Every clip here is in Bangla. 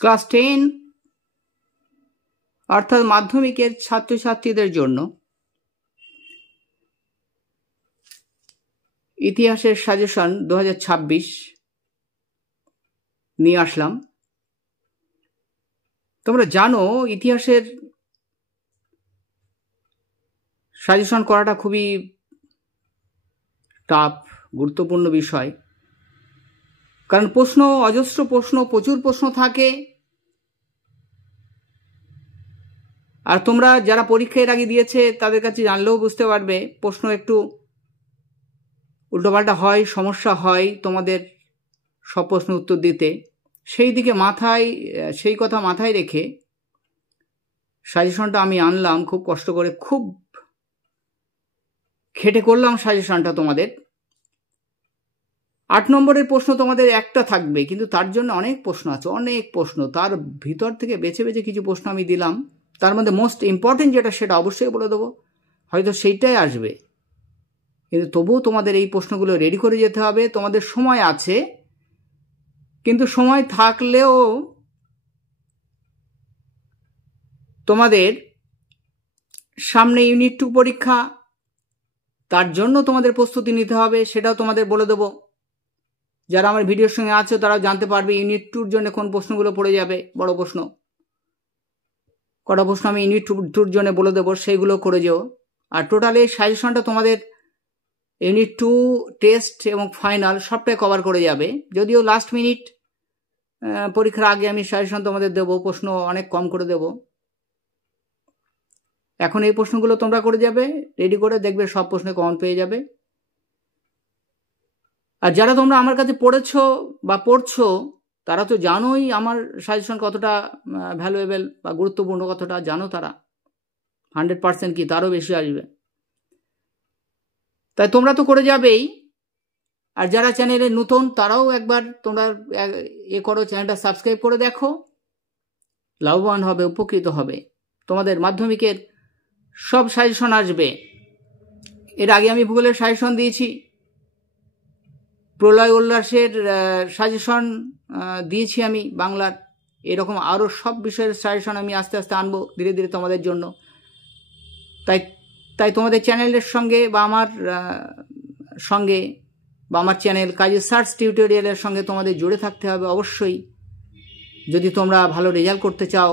ক্লাস 10 অর্থাৎ মাধ্যমিকের ছাত্রছাত্রীদের জন্য ইতিহাসের সাজেশন 2026 নিয়ে আসলাম। তোমরা জানো ইতিহাসের সাজেশন করাটা খুবই টাফ, গুরুত্বপূর্ণ বিষয়, কারণ প্রশ্ন, অজস্র প্রশ্ন, প্রচুর প্রশ্ন থাকে। আর তোমরা যারা পরীক্ষা এর আগে দিয়েছে তাদের কাছে জানলেও বুঝতে পারবে প্রশ্ন একটু উল্টোপাল্টা হয়, সমস্যা হয় তোমাদের সব প্রশ্ন উত্তর দিতে। সেই কথা মাথায় রেখে সাজেশনটা আমি আনলাম, খুব কষ্ট করে, খুব খেটে করলাম সাজেশনটা তোমাদের। 8 নম্বরের প্রশ্ন তোমাদের একটা থাকবে, কিন্তু তার জন্য অনেক প্রশ্ন আছে, অনেক প্রশ্ন। তার ভিতর থেকে বেছে বেছে কিছু প্রশ্ন আমি দিলাম, তার মধ্যে মোস্ট ইম্পর্টেন্ট যেটা সেটা অবশ্যই বলে দেবো, হয়তো সেইটাই আসবে, কিন্তু তবুও তোমাদের এই প্রশ্নগুলো রেডি করে যেতে হবে। তোমাদের সময় আছে, কিন্তু সময় থাকলেও তোমাদের সামনে ইউনিট 2 পরীক্ষা, তার জন্য তোমাদের প্রস্তুতি নিতে হবে, সেটাও তোমাদের বলে দেবো। যারা আমার ভিডিওর সঙ্গে আছো তারাও জানতে পারবে ইউনিট 2-র জন্য কোন প্রশ্নগুলো পড়ে যাবে। বড় প্রশ্ন কটা প্রশ্ন আমি ইউনিট 2-র জন্য বলে দেবো, সেইগুলো করে যেও। আর টোটালি সাজেশনটা তোমাদের ইউনিট 2 টেস্ট এবং ফাইনাল সবটাই কভার করে যাবে। যদিও লাস্ট মিনিট পরীক্ষার আগে আমি সাজেশন তোমাদের দেবো, প্রশ্ন অনেক কম করে দেব। এখন এই প্রশ্নগুলো তোমরা করে যাবে, রেডি করে দেখবে সব প্রশ্নে কমন পেয়ে যাবে। আর যারা তোমরা আমার কাছে পড়েছো বা পড়ছো তারা তো জানোই আমার সাজেশন কতটা ভ্যালুয়েবল বা গুরুত্বপূর্ণ, কতটা জানো তারা। 100% কি তারও বেশি আসবে, তাই তোমরা তো করে যাবেই। আর যারা চ্যানেলে নতুন তারাও একবার তোমরা করো, চ্যানেলটা সাবস্ক্রাইব করে দেখো, লাভবান হবে, উপকৃত হবে। তোমাদের মাধ্যমিকের সব সাজেশন আসবে। এর আগে আমি ভূগোলের সাজেশন দিয়েছি, প্রলয় উল্লাসের সাজেশন দিয়েছি আমি বাংলার। এরকম আরও সব বিষয়ের সাজেশন আমি আস্তে আস্তে আনবো ধীরে ধীরে তোমাদের জন্য। তাই তোমাদের চ্যানেলের সঙ্গে বা আমার সঙ্গে বা আমার চ্যানেল কাজের সার্চ টিউটোরিয়ালের সঙ্গে তোমাদের জুড়ে থাকতে হবে অবশ্যই। যদি তোমরা ভালো রেজাল্ট করতে চাও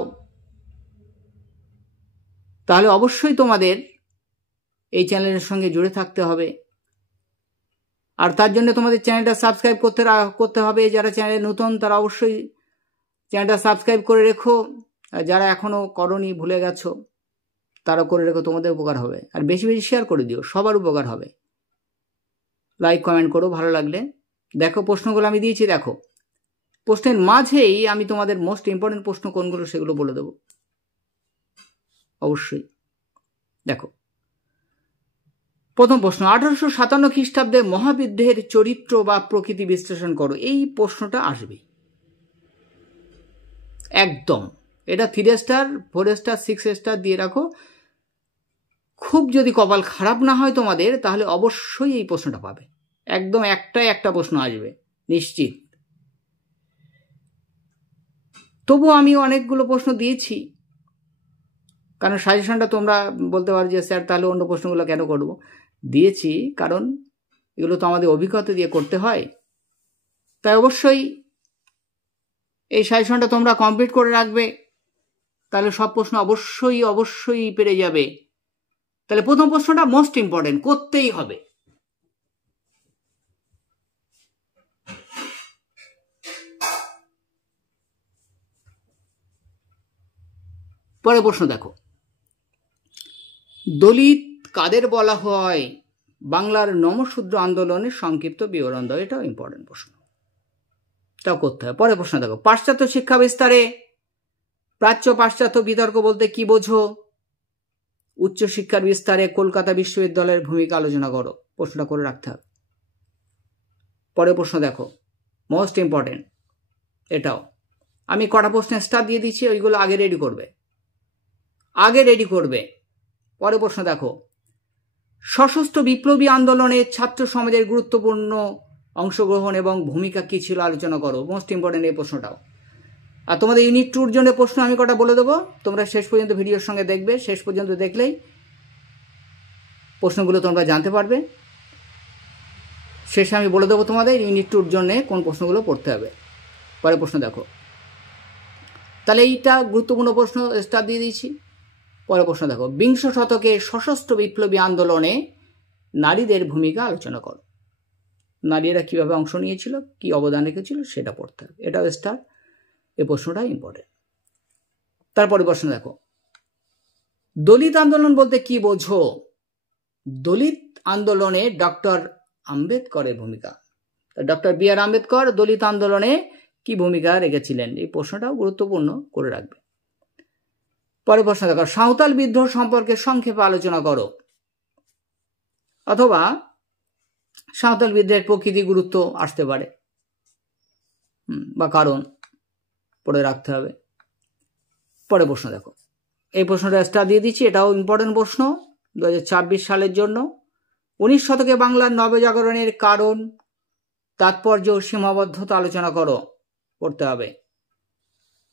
তাহলে অবশ্যই তোমাদের এই চ্যানেলের সঙ্গে জুড়ে থাকতে হবে। আর তার জন্য তোমাদের চ্যানেলটা সাবস্ক্রাইব করতে হবে। যারা চ্যানেলে নতুন তারা অবশ্যই চ্যানেলটা সাবস্ক্রাইব করে রেখো, আর যারা এখনও করনি, ভুলে গেছো, তারা করে রেখো, তোমাদের উপকার হবে। আর বেশি বেশি শেয়ার করে দিও, সবার উপকার হবে। লাইক কমেন্ট করো ভালো লাগলে। দেখো প্রশ্নগুলো আমি দিয়েছি, দেখো প্রশ্নের মাঝেই আমি তোমাদের মোস্ট ইম্পর্টেন্ট প্রশ্ন কোনগুলো সেগুলো বলে দেবো অবশ্যই। দেখো প্রথম প্রশ্ন, 1857 খ্রিস্টাব্দে মহাবিদ্যের চরিত্র বা প্রকৃতি বিশ্লেষণ করো। এই প্রশ্নটা আসবে একদম। এটা 3 স্টার, 4 স্টার, 6 স্টার দিয়ে রাখো। খুব যদি কপাল খারাপ না হয় তোমাদের, তাহলে অবশ্যই এই প্রশ্নটা পাবে। একদম একটা প্রশ্ন আসবে নিশ্চিত। তবু আমি অনেকগুলো প্রশ্ন দিয়েছি, কারণ সাজেশনটা তোমরা বলতে পারো যে স্যার তাহলে অন্য প্রশ্নগুলো কেন করব। দিয়েছি কারণ এগুলো তো আমাদের অভিজ্ঞতা দিয়ে করতে হয়। তাই অবশ্যই এই সাজেশনটা তোমরা কমপ্লিট করে রাখবে, তাহলে সব প্রশ্ন অবশ্যই পেরে যাবে। তাহলে প্রথম প্রশ্নটা মোস্ট ইম্পর্টেন্ট, করতেই হবে। পরের প্রশ্ন দেখো, দলিত কাদের বলা হয়? বাংলার নমশূদ্র আন্দোলনের সংক্ষিপ্ত বিবরণ দাও। এটাও ইম্পর্টেন্ট প্রশ্ন, এটাও করতে হবে। পরের প্রশ্ন দেখো, পাশ্চাত্য শিক্ষা বিস্তারে প্রাচ্য পাশ্চাত্য বিতর্ক বলতে কি বোঝো? উচ্চশিক্ষার বিস্তারে কলকাতা বিশ্ববিদ্যালয়ের ভূমিকা আলোচনা করো। প্রশ্নটা করে রাখতে হবে। পরের প্রশ্ন দেখো, মোস্ট ইম্পর্টেন্ট, এটাও আমি কটা প্রশ্নের স্টার দিয়ে দিচ্ছি, ওইগুলো আগে রেডি করবে। পরের প্রশ্ন দেখো, সশস্ত্র বিপ্লবী আন্দোলনে ছাত্র সমাজের গুরুত্বপূর্ণ অংশগ্রহণ এবং ভূমিকা কি ছিল আলোচনা করো। মোস্ট ইম্পর্টেন্ট এই প্রশ্নটাও। আর তোমাদের ইউনিট 2-র জন্য প্রশ্ন আমি কটা বলে দেবো, তোমরা শেষ পর্যন্ত ভিডিওর সঙ্গে দেখবে, শেষ পর্যন্ত দেখলেই প্রশ্নগুলো তোমরা জানতে পারবে। শেষে আমি বলে দেবো তোমাদের ইউনিট 2-র জন্য কোন প্রশ্নগুলো পড়তে হবে। পরে প্রশ্ন দেখো, তাহলে এইটা গুরুত্বপূর্ণ প্রশ্ন, স্টার দিয়ে দিয়েছি। পরে প্রশ্ন দেখো, বিংশ শতকে সশস্ত্র বিপ্লবী আন্দোলনে নারীদের ভূমিকা আলোচনা করো। নারীরা কিভাবে অংশ নিয়েছিল, কি অবদান রেখেছিল সেটা পড়তে হবে, এটাও স্টার। এই প্রশ্নটা ইম্পর্টেন্ট। তারপরে প্রশ্ন দেখো, দলিত আন্দোলন বলতে কি বোঝো? দলিত আন্দোলনে ডক্টর আম্বেদকরের ভূমিকা। Doctor B.R.. আম্বেদকর দলিত আন্দোলনে কি ভূমিকা রেখেছিলেন, এই প্রশ্নটাও গুরুত্বপূর্ণ করে রাখবে। পরে প্রশ্ন দেখো, সাঁওতাল বিদ্রোহ সম্পর্কে সংক্ষেপে আলোচনা করো। অথবা সাঁওতাল বিদ্রোহের প্রকৃতি, গুরুত্ব আসতে পারে বা কারণ পড়ে রাখতে হবে। পরে প্রশ্ন দেখো, এই প্রশ্নটা স্টার দিয়ে দিচ্ছি, এটাও ইম্পর্টেন্ট প্রশ্ন 2024 সালের জন্য। 19 শতকে বাংলার নবজাগরণের কারণ, তাৎপর্য, সীমাবদ্ধতা আলোচনা করো, পড়তে হবে।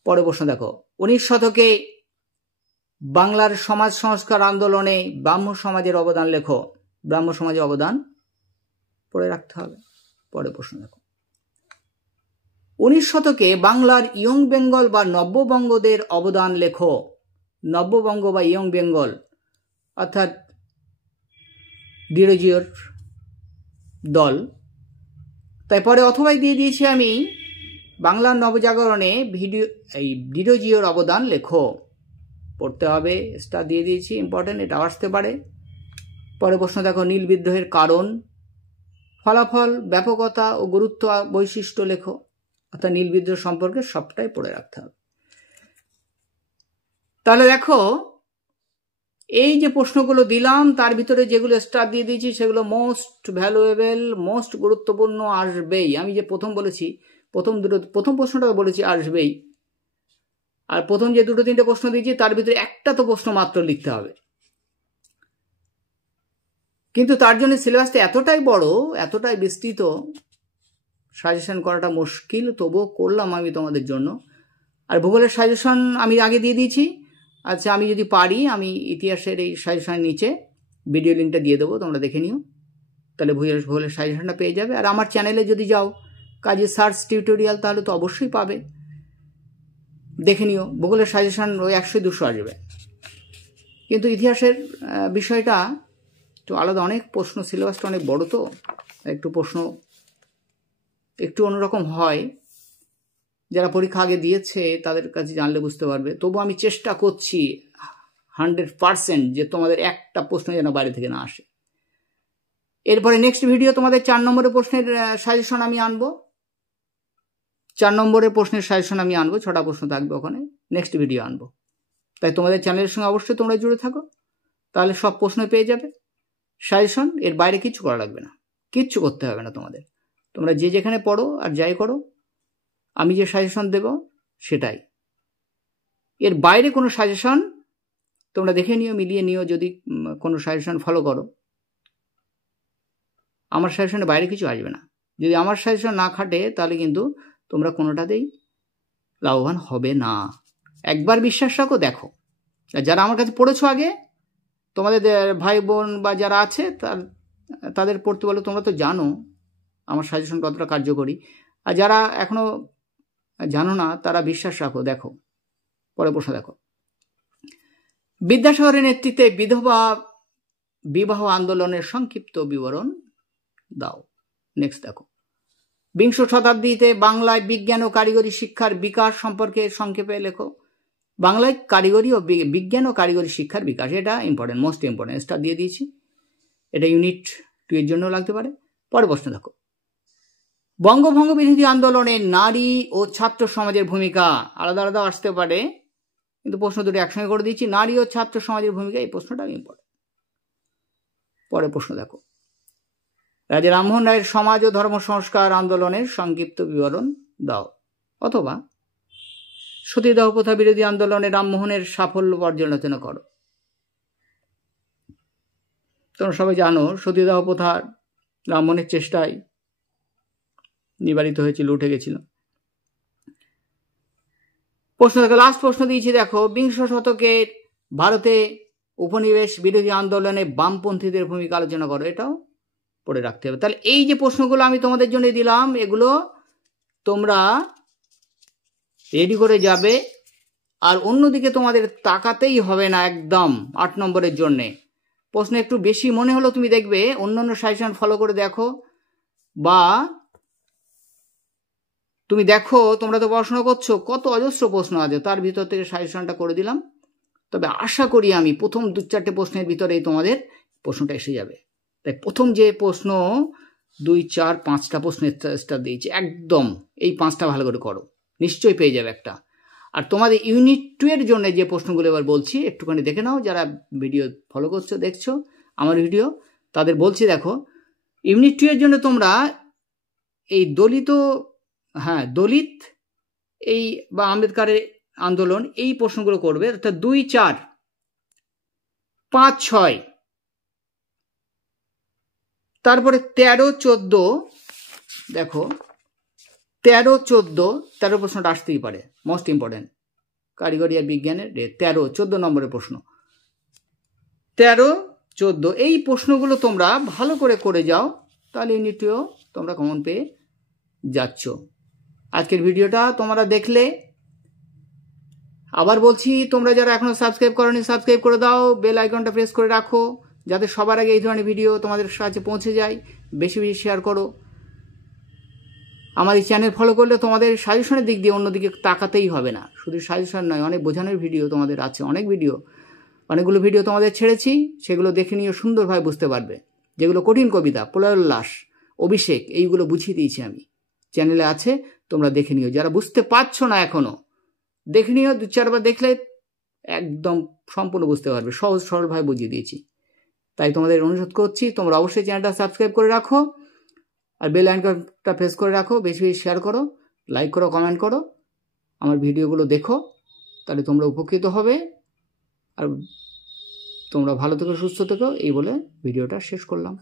পরে প্রশ্ন দেখো, 19 শতকে বাংলার সমাজ সংস্কার আন্দোলনে ব্রাহ্ম সমাজের অবদান লেখো। ব্রাহ্ম সমাজের অবদান পড়ে রাখতে হবে। পরে প্রশ্ন দেখো, 19 শতকে বাংলার ইয়ং বেঙ্গল বা নব্যবঙ্গদের অবদান লেখো। নব্যবঙ্গ বা ইয়ং বেঙ্গল অর্থাৎ ডিরোজিওর দল। তাই পরে অথবাই দিয়ে দিয়েছি আমি, বাংলার নবজাগরণে ডিরোজিওর অবদান লেখো, পড়তে হবে, স্টার দিয়ে দিয়েছি, ইম্পর্টেন্ট, এটা আসতে পারে। পরে প্রশ্ন দেখো, নীল বিদ্রোহের কারণ, ফলাফল, ব্যাপকতা ও গুরুত্ব বৈশিষ্ট্য লেখো। অর্থাৎ নীল বিদ্রোহ সম্পর্কে সবটাই পড়ে রাখতে হবে। তাহলে দেখো, এই যে প্রশ্নগুলো দিলাম তার ভিতরে যেগুলো স্টার দিয়ে দিয়েছি সেগুলো মোস্ট ভ্যালুয়েবল, মোস্ট গুরুত্বপূর্ণ আসবেই। আমি যে প্রথম বলেছি, প্রথম প্রশ্নটা বলেছি আসবেই, আর প্রথম যে 2-3টে প্রশ্ন দিয়েছি তার ভিতরে একটা তো প্রশ্ন মাত্র লিখতে হবে। কিন্তু তার জন্য সিলেবাসটা এতটাই বড়, এতটাই বিস্তৃত, সাজেশন করাটা মুশকিল, তবুও করলাম আমি তোমাদের জন্য। আর ভূগোলের সাজেশন আমি আগে দিয়ে দিয়েছি। আচ্ছা, আমি যদি পারি আমি ইতিহাসের এই সাজেশনের নিচে ভিডিও লিঙ্কটা দিয়ে দেবো, তোমরা দেখে নিও, তাহলে ভূগোলের সাজেশনটা পেয়ে যাবে। আর আমার চ্যানেলে যদি যাও কাজে সার্চ টিউটোরিয়াল, তাহলে তো অবশ্যই পাবে, দেখে নিও। ভূগোলের সাজেশন ওই 100-200 আসবে। কিন্তু ইতিহাসের বিষয়টা একটু আলাদা, অনেক প্রশ্ন, সিলেবাসটা অনেক বড়, তো একটু প্রশ্ন একটু অন্যরকম হয়। যারা পরীক্ষা আগে দিয়েছে তাদের কাছে জানলে বুঝতে পারবে। তবু আমি চেষ্টা করছি 100% যে তোমাদের একটা প্রশ্ন যেন বাইরে থেকে না আসে। এরপরে নেক্সট ভিডিও তোমাদের 4 নম্বরের প্রশ্নের সাজেশন আমি আনবো। 4 নম্বরের প্রশ্নের সাজেশন আমি আনবো, 6টা প্রশ্ন থাকবে ওখানে, নেক্সট ভিডিও আনবো। তাই তোমাদের চ্যানেলের সঙ্গে অবশ্যই তোমরা জুড়ে থাকো, তাহলে সব প্রশ্ন পেয়ে যাবে সাজেশন। এর বাইরে কিচ্ছু করা লাগবে না, কিচ্ছু করতে হবে না তোমাদের। তোমরা যে যেখানে পড়ো আর যাই করো, আমি যে সাজেশন দেব সেটাই। এর বাইরে কোনো সাজেশন তোমরা দেখে নিও, মিলিয়ে নিও। যদি কোনো সাজেশন ফলো করো, আমার সাজেশনের বাইরে কিছু আসবে না। যদি আমার সাজেশন না খাটে তাহলে কিন্তু তোমরা কোনোটাতেই লাভবান হবে না। একবার বিশ্বাস রাখো, দেখো। আর যারা আমার কাছে পড়েছো আগে, তোমাদের ভাই বোন বা যারা আছে তাদের পড়তে বলো, তোমরা তো জানো আমার সাজেশন কতটা কার্যকরী। আর যারা এখনো জানো না তারা বিশ্বাস রাখো, দেখো। পরে প্রশ্ন দেখো, বিদ্যাসাগরের নেতৃত্বে বিধবা বিবাহ আন্দোলনের সংক্ষিপ্ত বিবরণ দাও। নেক্সট দেখো, 20 শতাব্দীতে বাংলায় বিজ্ঞান ও কারিগরি শিক্ষার বিকাশ সম্পর্কে সংক্ষেপে লেখো। বাংলায় কারিগরি ও বিজ্ঞান ও কারিগরি শিক্ষার বিকাশ, এটা ইম্পর্টেন্ট, মোস্ট ইম্পর্টেন্ট, স্টার দিয়ে দিয়েছি। এটা ইউনিট 2 এর জন্য লাগতে পারে। পরে প্রশ্ন দেখো, বঙ্গভঙ্গ বিরোধী আন্দোলনে নারী ও ছাত্র সমাজের ভূমিকা। আলাদা আলাদা আসতে পারে, কিন্তু প্রশ্ন দুটো একসঙ্গে করে দিচ্ছি, নারী ও ছাত্র সমাজের ভূমিকা, এই প্রশ্নটা ইম্পর্টেন্ট। পরে প্রশ্ন দেখো, রাজা রামমোহন রায়ের সমাজ ও ধর্ম সংস্কার আন্দোলনের সংক্ষিপ্ত বিবরণ দাও। অথবা সতীদাহ প্রথা বিরোধী আন্দোলনে রামমোহনের সাফল্য পর্যালোচনা করো। তোমরা সবাই জানো সতীদাহ প্রথা রামমোহনের চেষ্টায় নিবারিত হয়েছিল, উঠে গেছিল। প্রশ্ন দেখো, লাস্ট প্রশ্ন দিয়েছি দেখো, বিংশ শতকের ভারতে উপনিবেশ বিরোধী আন্দোলনে বামপন্থীদের ভূমিকা আলোচনা করো। এটাও পড়ে রাখতে হবে। তাহলে এই যে প্রশ্নগুলো আমি তোমাদের জন্য দিলাম, এগুলো তোমরা রেডি করে যাবে। আর অন্যদিকে তোমাদের তাকাতেই হবে না একদম 8 নম্বরের জন্যে। প্রশ্ন একটু বেশি মনে হলো তুমি দেখবে অন্যান্য সাজেশন ফলো করে দেখো, বা তুমি দেখো, তোমরা তো পড়াশোনা করছো, কত অজস্র প্রশ্ন আছে, তার ভিতর থেকে সাজেশনটা করে দিলাম। তবে আশা করি আমি প্রথম 2-4টে প্রশ্নের ভিতরেই তোমাদের প্রশ্নটা এসে যাবে। তাই প্রথম যে প্রশ্ন 2, 4, 5টা প্রশ্নের স্টার দিয়েছি, একদম এই 5টা ভালো করে করো, নিশ্চয়ই পেয়ে যাবে একটা। আর তোমাদের ইউনিট 2 এর জন্য যে প্রশ্নগুলো এবার বলছি একটুখানি দেখে নাও, যারা ভিডিও ফলো করছো, দেখছো আমার ভিডিও, তাদের বলছি দেখো, ইউনিট 2 এর জন্য তোমরা এই দলিত এই বা আম্বেদকরের আন্দোলন, এই প্রশ্নগুলো করবে। অর্থাৎ 2, 4, 5, 6, তারপরে 13, 14, দেখো 13, 14 প্রশ্নটা আসতেই পারে, মোস্ট ইম্পর্টেন্ট, কারিগরি আর বিজ্ঞানের 13, 14 নম্বরের প্রশ্ন। 13, 14 এই প্রশ্নগুলো তোমরা ভালো করে যাও, তাহলে ইউনিট 2 তোমরা কমন পেয়ে যাচ্ছ। আজকের ভিডিওটা তোমরা দেখলে, আবার বলছি, তোমরা যারা এখনো সাবস্ক্রাইব করোনি সাবস্ক্রাইব করে দাও, বেল আইকনটা প্রেস করে রাখো, যাতে সবার আগে এই ধরনের ভিডিও তোমাদের কাছে পৌঁছে যায়। বেশি বেশি শেয়ার করো। আমার এই চ্যানেল ফলো করলে তোমাদের সাজেশনের দিক দিয়ে অন্যদিকে তাকাতেই হবে না। শুধু সাজেশন নয়, অনেক বোঝানোর ভিডিও তোমাদের আছে, অনেকগুলো ভিডিও তোমাদের ছেড়েছি, সেগুলো দেখে নিয়ে সুন্দরভাবে বুঝতে পারবে। যেগুলো কঠিন কবিতা, প্রলয়োল্লাস, অভিষেক, এইগুলো বুঝিয়ে দিয়েছি আমি, চ্যানেলে আছে, তোমরা দেখে নিও। যারা বুঝতে পারছো না এখনো, দেখে নিও, 2-4 বার দেখলে একদম সম্পূর্ণ বুঝতে পারবে, সহজ সরলভাবে বুঝিয়ে দিয়েছি। তাই তোমাদের অনুরোধ করছি, তোমরা অবশ্যই চ্যানেলটা সাবস্ক্রাইব করে রাখো, আর বেল আইকনটা প্রেস করে রাখো, বেশি বেশি শেয়ার করো, লাইক করো, কমেন্ট করো, আমার ভিডিওগুলো দেখো, তাহলে তোমরা উপকৃত হবে। আর তোমরা ভালো থেকো, সুস্থ থেকো, এই বলে ভিডিওটা শেষ করলাম।